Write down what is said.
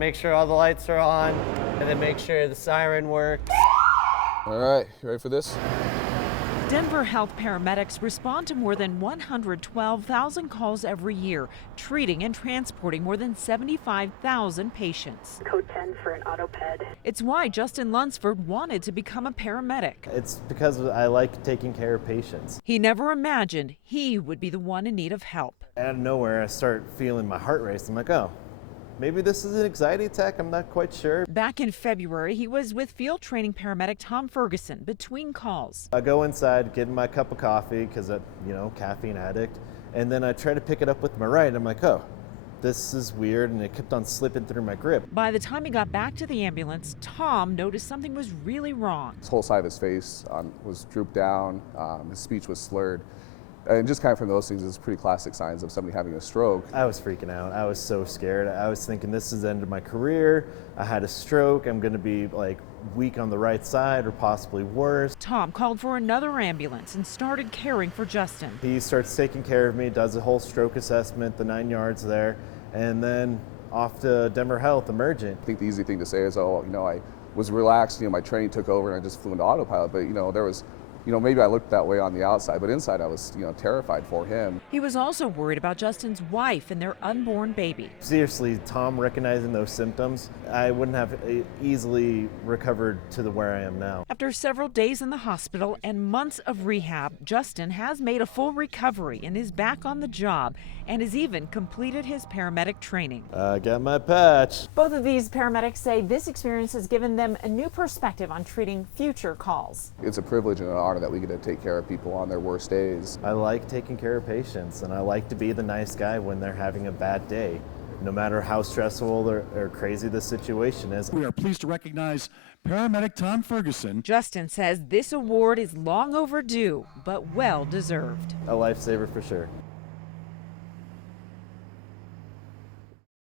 make sure all the lights are on, and then make sure the siren works. All right, you ready for this? Denver health paramedics respond to more than 112,000 calls every year, treating and transporting more than 75,000 patients. Code 10 for an autoped. It's why Justin Lunsford wanted to become a paramedic. It's because I like taking care of patients. He never imagined he would be the one in need of help. Out of nowhere, I start feeling my heart race. I'm like, oh, maybe this is an anxiety attack. I'm not quite sure. Back in February, he was with field training paramedic Tom Ferguson between calls. I go inside, get my cup of coffee because I'm, caffeine addict, and then I try to pick it up with my right. I'm like, oh, this is weird, and it kept on slipping through my grip. By the time he got back to the ambulance, Tom noticed something was really wrong. His whole side of his face was drooped down, his speech was slurred. And just kind of from those things, it's pretty classic signs of somebody having a stroke. I was freaking out. I was so scared. I was thinking this is the end of my career. I had a stroke. I'm going to be weak on the right side or possibly worse. Tom called for another ambulance and started caring for Justin. He starts taking care of me, does a whole stroke assessment, the 9 yards there, and then off to Denver Health, emergent. I think the easy thing to say is, I was relaxed, my training took over and I just flew into autopilot, but there was maybe I looked that way on the outside, but inside I was, terrified for him. He was also worried about Justin's wife and their unborn baby. Seriously, Tom recognizing those symptoms, I wouldn't have easily recovered to where I am now. After several days in the hospital and months of rehab, Justin has made a full recovery and is back on the job and has even completed his paramedic training. I got my patch. Both of these paramedics say this experience has given them a new perspective on treating future calls. It's a privilege and an honor that we get to take care of people on their worst days. I like taking care of patients, and I like to be the nice guy when they're having a bad day, no matter how stressful or crazy the situation is. We are pleased to recognize paramedic Tom Ferguson. Justin says this award is long overdue, but well deserved. A lifesaver for sure.